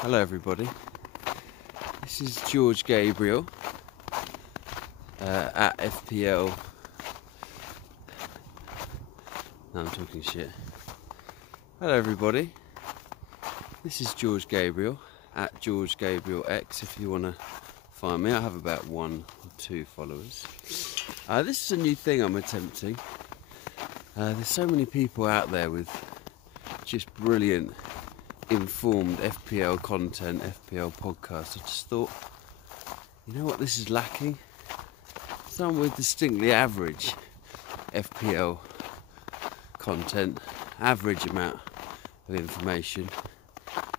Hello everybody, this is George Gabriel at FPL. No, I'm talking shit. Hello everybody, this is George Gabriel at George Gabriel X if you want to find me. I have about 1 or 2 followers. This is a new thing I'm attempting. There's so many people out there with just brilliant informed FPL content, FPL podcasts. I just thought, you know what this is lacking? Someone with distinctly average FPL content, average amount of information,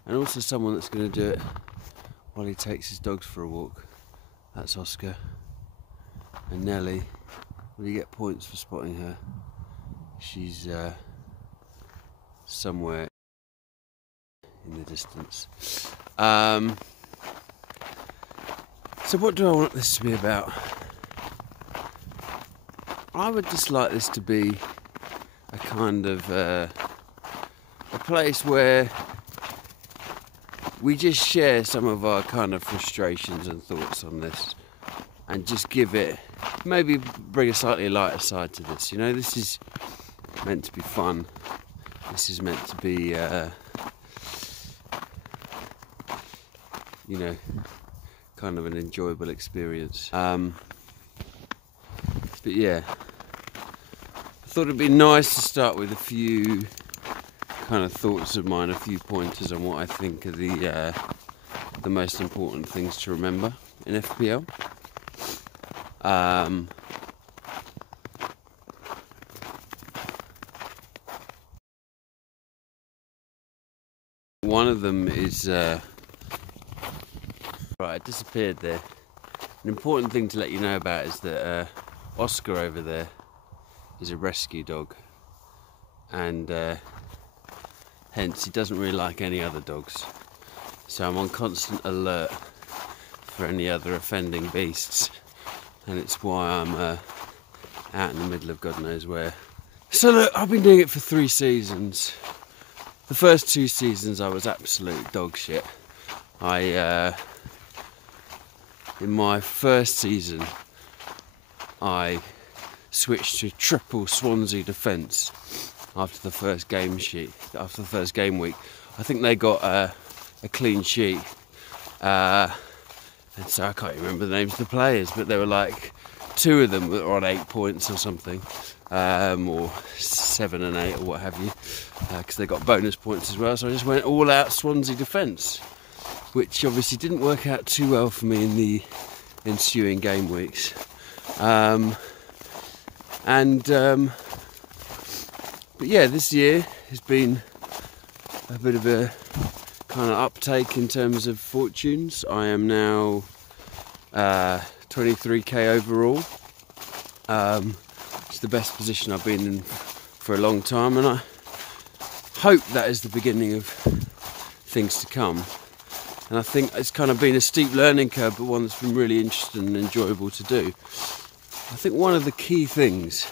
and also someone that's going to do it while he takes his dogs for a walk. That's Oscar. And Nelly, will you get points for spotting her? She's somewhere in the distance. So what do I want this to be about? I would just like this to be a kind of a place where we just share some of our kind of frustrations and thoughts on this, and just give it, maybe bring a slightly lighter side to this. You know, this is meant to be fun. This is meant to be you know, kind of an enjoyable experience. But yeah, I thought it'd be nice to start with a few kind of thoughts of mine, a few pointers on what I think are the most important things to remember in FPL. One of them is right, it disappeared there. An important thing to let you know about is that Oscar over there is a rescue dog, and hence he doesn't really like any other dogs. So I'm on constant alert for any other offending beasts, and it's why I'm out in the middle of God knows where. So look, I've been doing it for 3 seasons. The first 2 seasons I was absolute dog shit. In my first season, I switched to triple Swansea defence after the first game week. I think they got a clean sheet, and so I can't remember the names of the players, but there were like 2 of them that were on 8 points or something, or 7 and 8 or what have you, because they got bonus points as well. So I just went all out Swansea defence, which obviously didn't work out too well for me in the ensuing game weeks. But yeah, this year has been a bit of a kind of uptake in terms of fortunes. I am now 23k overall. It's the best position I've been in for a long time, and I hope that is the beginning of things to come. And I think it's kind of been a steep learning curve, but one that's been really interesting and enjoyable to do. I think one of the key things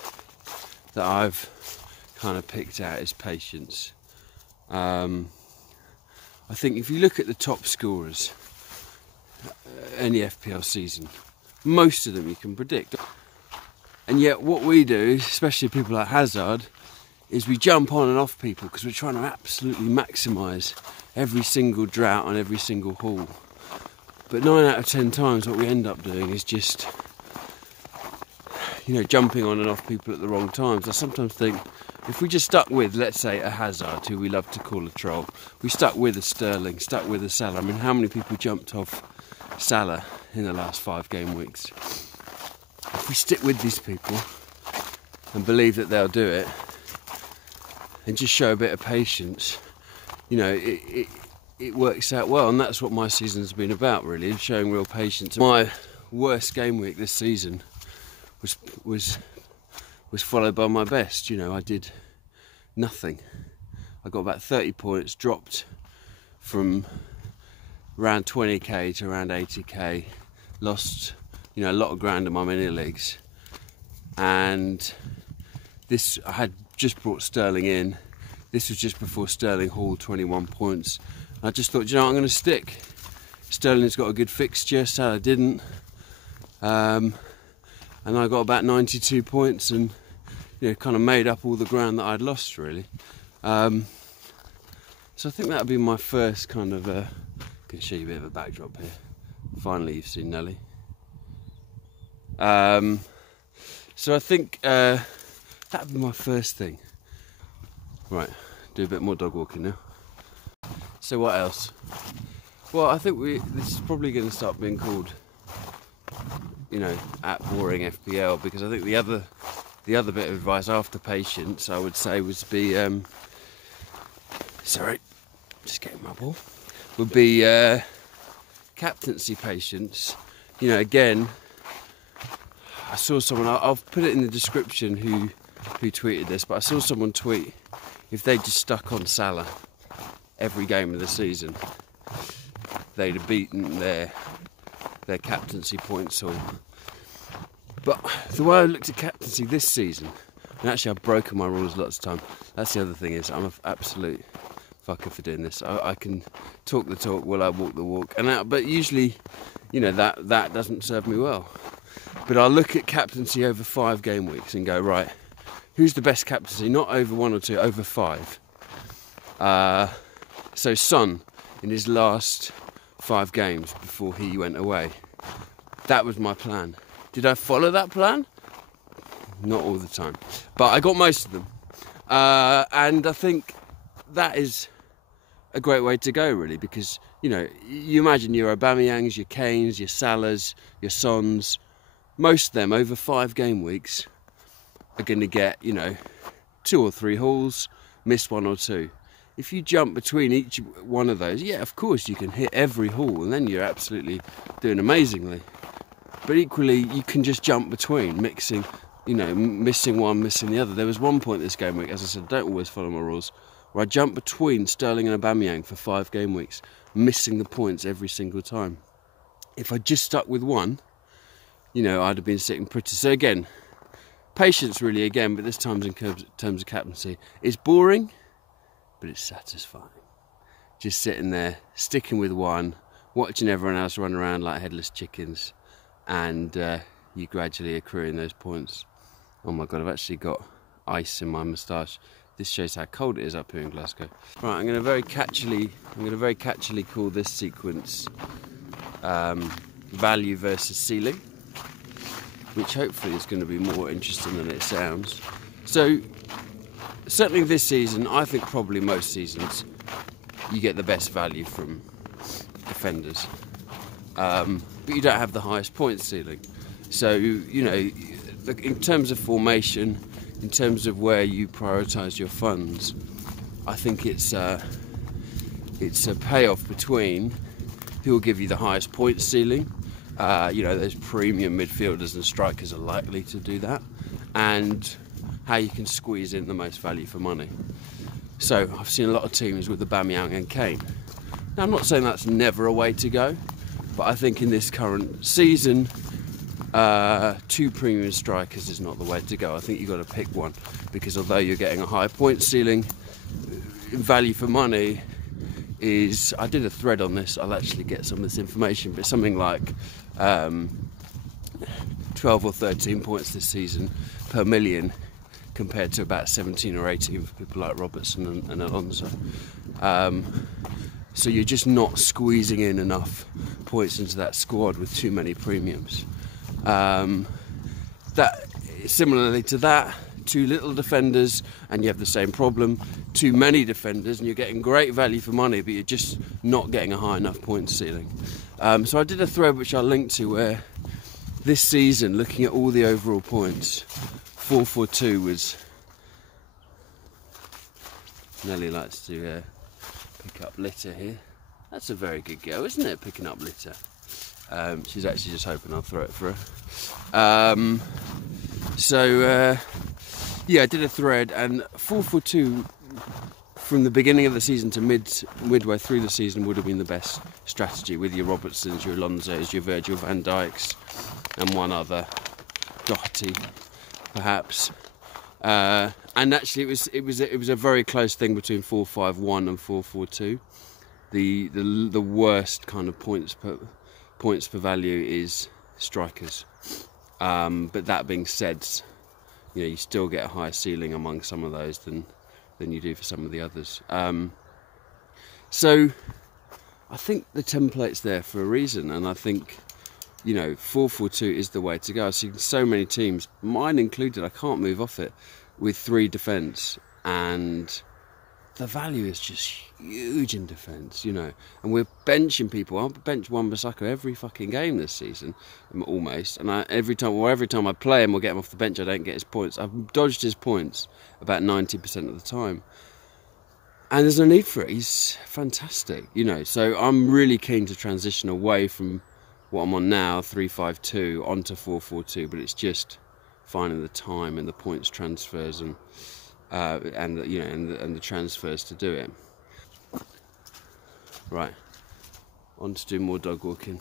that I've kind of picked out is patience. I think if you look at the top scorers any FPL season, most of them you can predict. And yet what we do, especially people like Hazard, is we jump on and off people because we're trying to absolutely maximise every single drought on every single haul. But 9 out of 10 times what we end up doing is just, you know, jumping on and off people at the wrong times. I sometimes think if we just stuck with, let's say, a Hazard, who we love to call a troll, we stuck with a Sterling, stuck with a Salah. I mean, how many people jumped off Salah in the last 5 game weeks? If we stick with these people and believe that they'll do it, and just show a bit of patience, you know, it works out well. And that's what my season's been about, really, showing real patience. My worst game week this season was followed by my best. You know, I did nothing. I got about 30 points, dropped from around 20k to around 80k, lost, you know, a lot of ground in my mini leagues, and this, I had just brought Sterling in. This was just before Sterling hauled 21 points, I just thought, you know, I'm going to stick. Sterling's got a good fixture, Salah didn't. And I got about 92 points and, you know, kind of made up all the ground that I'd lost, really. So I think that would be my first kind of, I can show you a bit of a backdrop here. Finally you've seen Nelly. So I think that would be my first thing. Right, do a bit more dog walking now. So what else? Well, I think this is probably going to start being called, you know, at boring FPL, because I think the other bit of advice after patience, I would say, would be sorry, just getting my ball. Would be captaincy patience. You know, again, I saw someone. I'll put it in the description who tweeted this, but I saw someone tweet if they just stuck on Salah every game of the season, they'd have beaten their captaincy points all. But the way I looked at captaincy this season, and actually I've broken my rules lots of time. That's the other thing, is I'm an absolute fucker for doing this. I can talk the talk while I walk the walk, but usually, you know, that doesn't serve me well. But I look at captaincy over 5 game weeks and go, right, who's the best captaincy? Not over 1 or 2, over 5. So Son, in his last 5 games before he went away, that was my plan. Did I follow that plan? Not all the time, but I got most of them. And I think that is a great way to go, really, because, you know, you imagine your Aubameyangs, your Kanes, your Salahs, your Sons, most of them over 5 game weeks are going to get, you know, 2 or 3 hauls, miss 1 or 2. If you jump between each one of those, yeah, of course you can hit every haul, and then you're absolutely doing amazingly. But equally, you can just jump between, mixing, you know, missing one, missing the other. There was one point this game week, as I said, don't always follow my rules, where I jumped between Sterling and Aubameyang for 5 game weeks, missing the points every single time. If I just stuck with one, you know, I'd have been sitting pretty. So again, patience really again, but this time in terms of captaincy. It's boring, but it's satisfying. Just sitting there, sticking with one, watching everyone else run around like headless chickens, and you gradually accruing those points. Oh my God, I've actually got ice in my moustache. This shows how cold it is up here in Glasgow. Right, I'm going to very catchily call this sequence value versus ceiling, which hopefully is going to be more interesting than it sounds. So, certainly this season, I think probably most seasons, you get the best value from defenders. But you don't have the highest point ceiling. So, you know, in terms of formation, in terms of where you prioritise your funds, I think it's a payoff between who will give you the highest point ceiling. You know, those premium midfielders and strikers are likely to do that, and how you can squeeze in the most value for money. So I've seen a lot of teams with Aubameyang and Kane. Now, I'm not saying that's never a way to go, but I think in this current season, 2 premium strikers is not the way to go. I think you've got to pick one, because although you're getting a high point ceiling, value for money is, I did a thread on this, I'll actually get some of this information, but something like 12 or 13 points this season per million, compared to about 17 or 18 for people like Robertson and Alonso. So you're just not squeezing in enough points into that squad with too many premiums. That similarly to that, 2 little defenders and you have the same problem. 2 many defenders and you're getting great value for money, but you're just not getting a high enough point ceiling. So I did a thread which I'll link to, where this season, looking at all the overall points, 442 was... Nelly likes to pick up litter here. That's a very good girl, isn't it, picking up litter? She's actually just hoping I'll throw it for her. Yeah, I did a thread, and 442 from the beginning of the season to midway through the season would have been the best strategy, with your Robertsons, your Alonsos, your Virgil van Dijks, and one other, Doherty, perhaps. And actually, it was a very close thing between 451 and 442. the worst kind of points per value is strikers. But that being said, you know, you still get a higher ceiling among some of those than you do for some of the others. So I think the template's there for a reason, and I think, you know, 4-4-2 is the way to go. I've seen so many teams, mine included, I can't move off it, with 3 defence, and the value is just huge in defence, you know. And we're benching people. I'll bench Wan-Bissaka every fucking game this season, almost. And every time I play him or get him off the bench, I don't get his points. I've dodged his points about 90% of the time. And there's no need for it. He's fantastic, you know. So I'm really keen to transition away from what I'm on now, 3-5-2, onto 4-4-2. But it's just finding the time and the points transfers and the transfers to do it. Right, on to do more dog walking.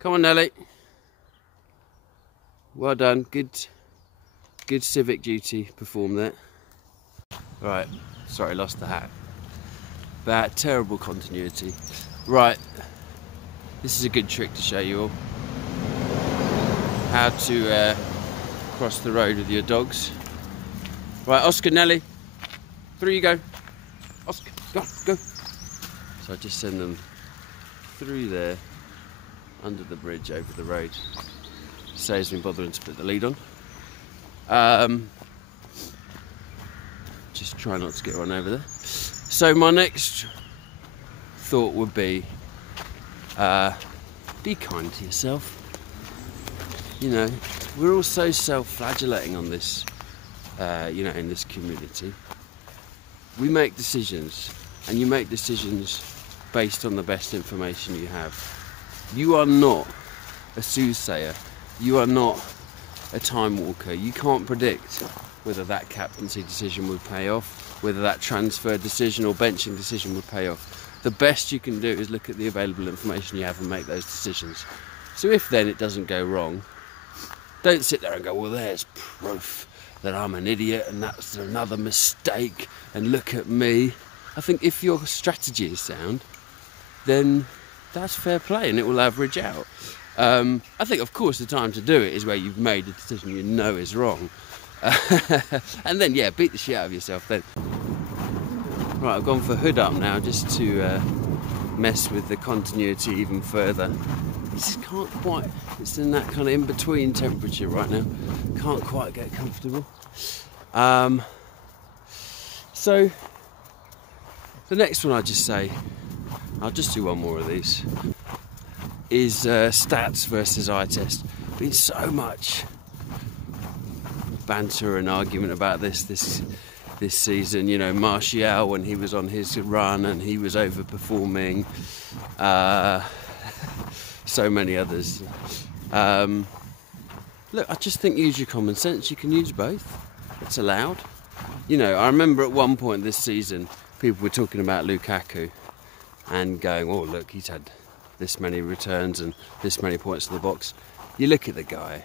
Come on, Nelly. Well done. Good civic duty performed there. Right, sorry, lost the hat. That terrible continuity. Right, this is a good trick to show you all how to cross the road with your dogs. Right, Oscar, Nelly, through you go. Oscar, go. So I just send them through there, under the bridge, over the road. Saves me bothering to put the lead on. Just try not to get run over there. So my next thought would be kind to yourself. You know, we're all so self-flagellating on this, you know, in this community. We make decisions, and you make decisions based on the best information you have. You are not a soothsayer. You are not a time walker. You can't predict whether that captaincy decision would pay off, whether that transfer decision or benching decision would pay off. The best you can do is look at the available information you have and make those decisions. So if then it doesn't go wrong, don't sit there and go, well, there's proof that I'm an idiot and that's another mistake and look at me. I think if your strategy is sound, then that's fair play and it will average out. I think, of course, the time to do it is where you've made a decision you know is wrong. And then, yeah, beat the shit out of yourself then. Right, I've gone for hood up now just to mess with the continuity even further. Just can't quite, it's in that kind of in-between temperature right now. Can't quite get comfortable. So, the next one I'll just do one more of these, is stats versus eye test. Been so much banter and argument about this season. You know, Martial when he was on his run and he was overperforming. So many others. Look, I just think use your common sense. You can use both. It's allowed. You know, I remember at one point this season, people were talking about Lukaku and going, oh look, he's had this many returns and this many points in the box. You look at the guy,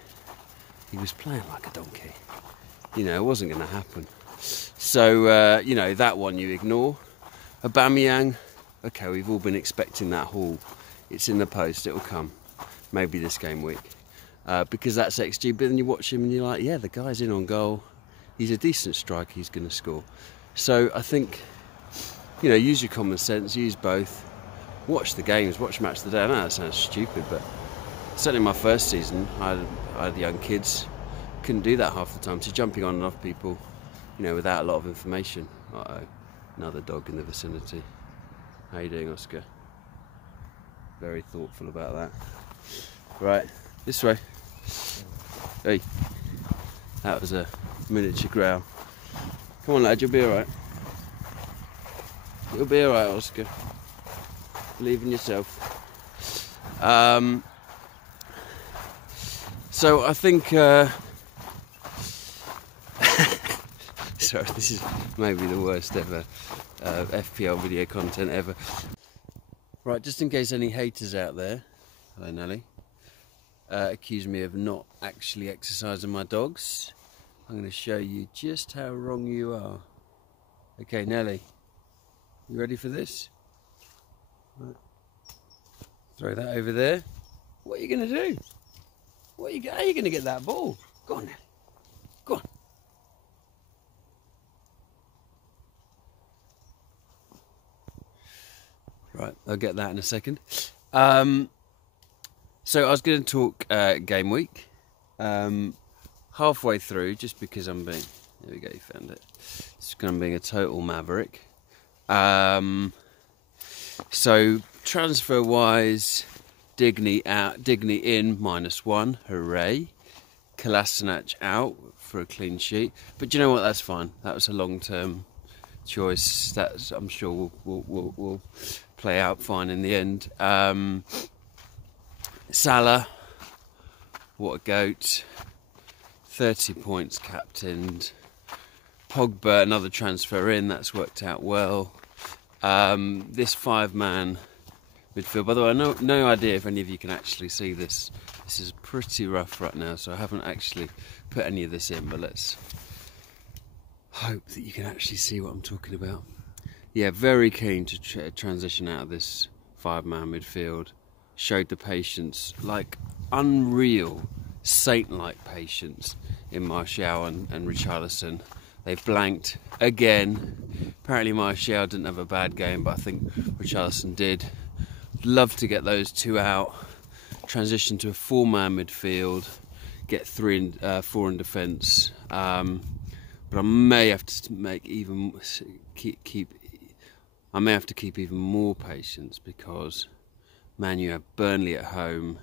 he was playing like a donkey. You know, it wasn't going to happen. So, you know, that one you ignore. Aubameyang, okay, we've all been expecting that haul. It's in the post, it'll come. Maybe this game week. Because that's XG, but then you watch him and you're like, yeah, the guy's in on goal. He's a decent striker, he's going to score. So I think, you know, use your common sense, use both. Watch the games, watch Match of the Day. I know that sounds stupid, but certainly my first season, I had young kids. Couldn't do that half the time. So jumping on and off people, you know, without a lot of information. Uh-oh, another dog in the vicinity. How you doing, Oscar? Very thoughtful about that. Right, this way. Hey, that was a miniature growl. Come on, lad, you'll be alright. You'll be alright, Oscar. Believe in yourself. So I think sorry, this is maybe the worst ever FPL video content ever. Right, just in case any haters out there, hello Nelly, accuse me of not actually exercising my dogs, I'm going to show you just how wrong you are. Okay, Nelly, you ready for this? Right. Throw that over there. What are you going to do? How are you going to get that ball? Go on, Nelly. Go on. Right, I'll get that in a second. So I was going to talk game week. Halfway through, just because I'm being... There we go, you found it. Just because I'm being a total maverick. So transfer-wise, Digny out, Digny in -1, hooray. Kolasinac out for a clean sheet. But do you know what? That's fine. That was a long-term choice. That's, I'm sure will play out fine in the end. Salah, what a goat. 30 points captained. Pogba, another transfer in. That's worked out well. This 5-man midfield. By the way, no idea if any of you can actually see this. This is pretty rough right now, so I haven't actually put any of this in, but let's hope that you can actually see what I'm talking about. Yeah, very keen to transition out of this 5-man midfield. Showed the patience, like unreal, saint-like patience in Martial and Richarlison. They've blanked again. Apparently Martial didn't have a bad game, but I think Richarlison did. Love to get those two out. Transition to a 4-man midfield. Get 4 in defence. But I may have to make even I may have to keep even more patience because Man U have Burnley at home.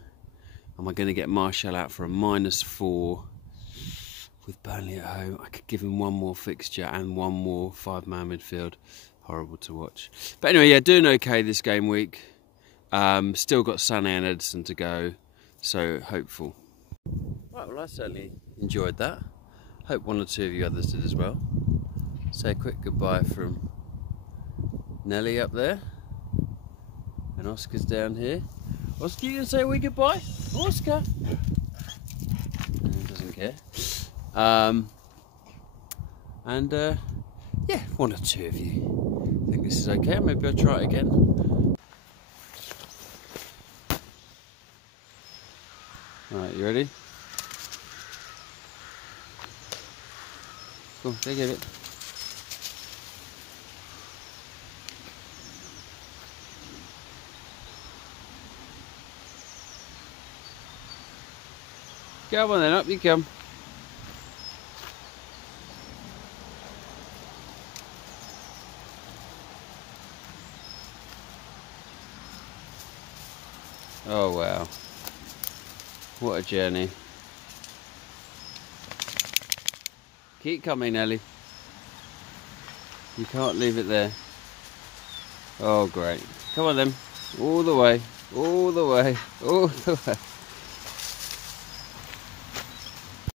Am I going to get Martial out for a -4 with Burnley at home? I could give him one more fixture and one more 5-man midfield. Horrible to watch. But anyway, yeah, doing okay this game week. Still got Sané and Edison to go, so hopeful. Right, well, I certainly enjoyed that. Hope one or two of you others did as well. Say a quick goodbye from Nelly up there. And Oscar's down here. Oscar, you gonna say a wee goodbye? Oscar! He doesn't care. Yeah, one or two of you think this is okay. Maybe I'll try it again. Alright, you ready? Go on, go get it. Come on then, up you come. Oh wow. What a journey. Keep coming, Ellie. You can't leave it there. Oh great. Come on then. All the way. All the way. All the way.